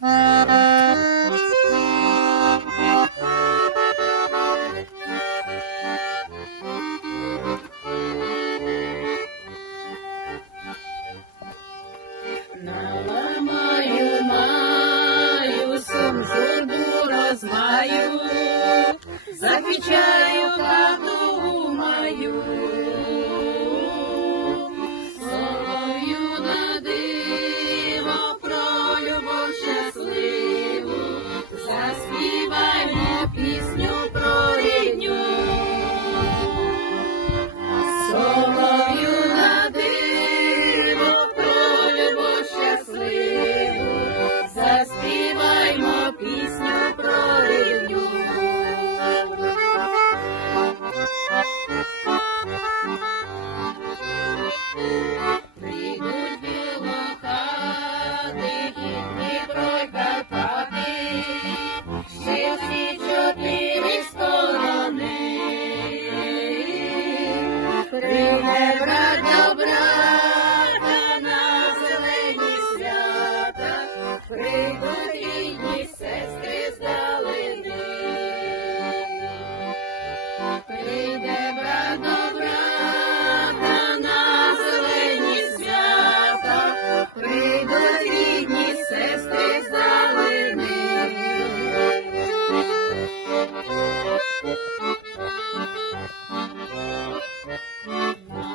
Наламаю, маю, сумку дура знаю, пісня про.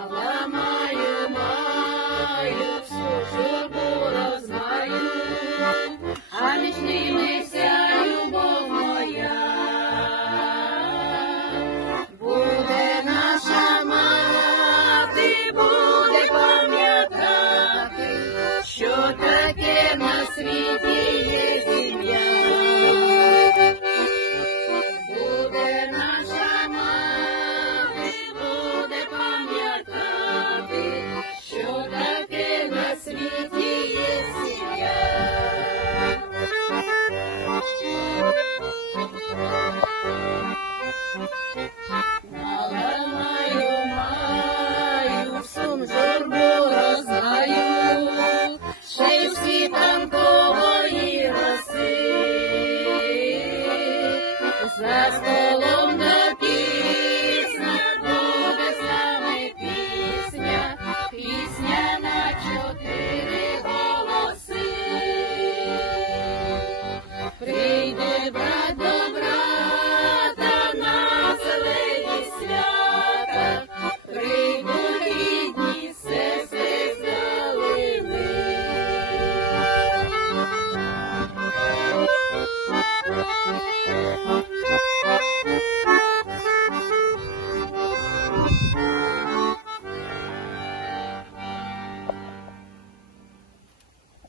Alamayu Mayu